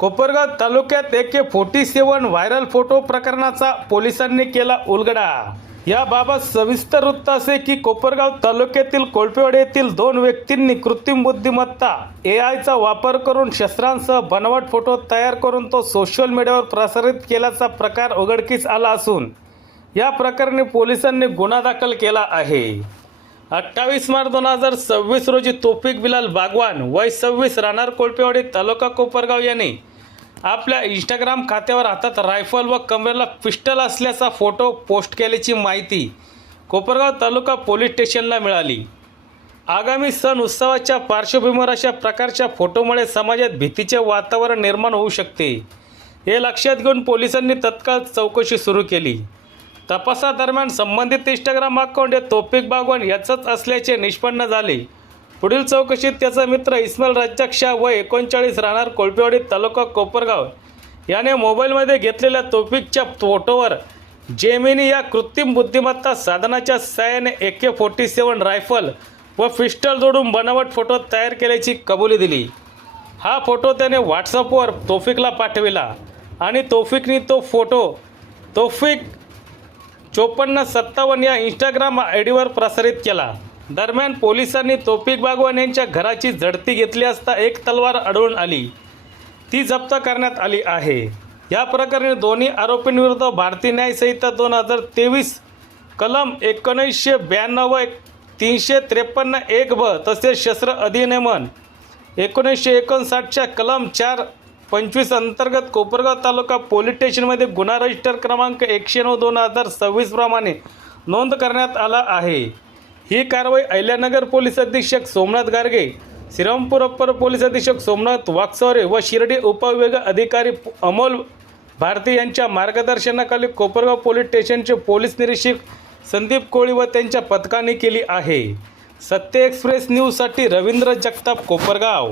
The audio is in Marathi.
कोपरगाव तालुक्यात AK-47 व्हायरल फोटो प्रकरणाचा पोलिसांनी केला उलगडा। याबाबत सविस्तर वृत्त असे की कोपरगाव तालुक्यातील कोळपेवाडी येथील 2 व्यक्तींनी कृत्रिम बुद्धिमत्ता AIचा वापर करून शस्त्रांसह बनवट फोटो तयार करून तो सोशल मीडियावर प्रसारित केल्याचा प्रकार उघडकीस आला असून या प्रकरणी पोलिसांनी गुन्हा दाखल केला आहे। 28 मार्च 2026 रोजी तौफिक बिलाल बागवान वय 26 राहणार कोळपेवाडी तालुका कोपरगाव यांनी आपल्या इंस्टाग्राम खात्यावर हातात रायफल व कमरेला पिस्टल असल्याचा फोटो पोस्ट केल्याची माहिती कोपरगाव तालुका पोलीस स्टेशनला मिळाली। आगामी सण उत्सवाच्या पार्श्वभूमीवर अशा प्रकारच्या फोटोमुळे समाजात भीतीचे वातावरण निर्माण होऊ शकते, हे लक्षात घेऊन पोलिसांनी तत्काळ चौकशी सुरू केली। तपासादरम्यान संबंधित इंस्टाग्राम अकाउंट हे तौफिक बागवान याचंच असल्याचे निष्पन्न झाले। पुढील चौकशीत त्याचा मित्र इस्माईल रज्जाक शाह वय 39 राहणार कोळपेवाडी तालुका कोपरगाव याने मोबाईलमध्ये घेतलेल्या तौफिकच्या फोटोवर जेमिनी या कृत्रिम बुद्धिमत्ता साधनाच्या सहाय्याने AK-47 रायफल व पिस्टल जोडून बनावट फोटो तयार केल्याची कबुली दिली। हा फोटो त्याने व्हॉट्सअपवर तौफिकला पाठविला आणि तौफिकने तो फोटो तौफिक 5457 या इंस्टाग्राम आयडीवर प्रसारित केला। दरम्यान पोलिसांनी तौफिक बागवान यांच्या घराची झडती घेतली असता एक तलवार आढळून आली, ती जप्त करण्यात आली आहे। या प्रकरणी दोन्ही आरोपींविरुद्ध भारतीय न्याय संहिता 2023 कलम 1992 व 353(1) ब तसेच शस्त्र अधिनियमन 1959च्या कलम 425 अंतर्गत कोपरगाव तालुका पोलीस स्टेशनमध्ये गुन्हा रजिस्टर क्रमांक 109/2026 प्रमाणे नोंद करण्यात आला आहे। ही कारवाई अहिल्यानगर पोलीस अधीक्षक सोमनाथ गारगे, श्रीरामपूर अप्पर पोलीस अधीक्षक सोमनाथ वाकसवरे व शिर्डी उपविभाग अधिकारी अमोल भारती यांच्या मार्गदर्शनाखाली कोपरगाव पोलीस स्टेशनचे पोलीस निरीक्षक संदीप कोळी व त्यांच्या पथकाने केली आहे। सत्य एक्सप्रेस न्यूजसाठी रवींद्र जगताप, कोपरगाव।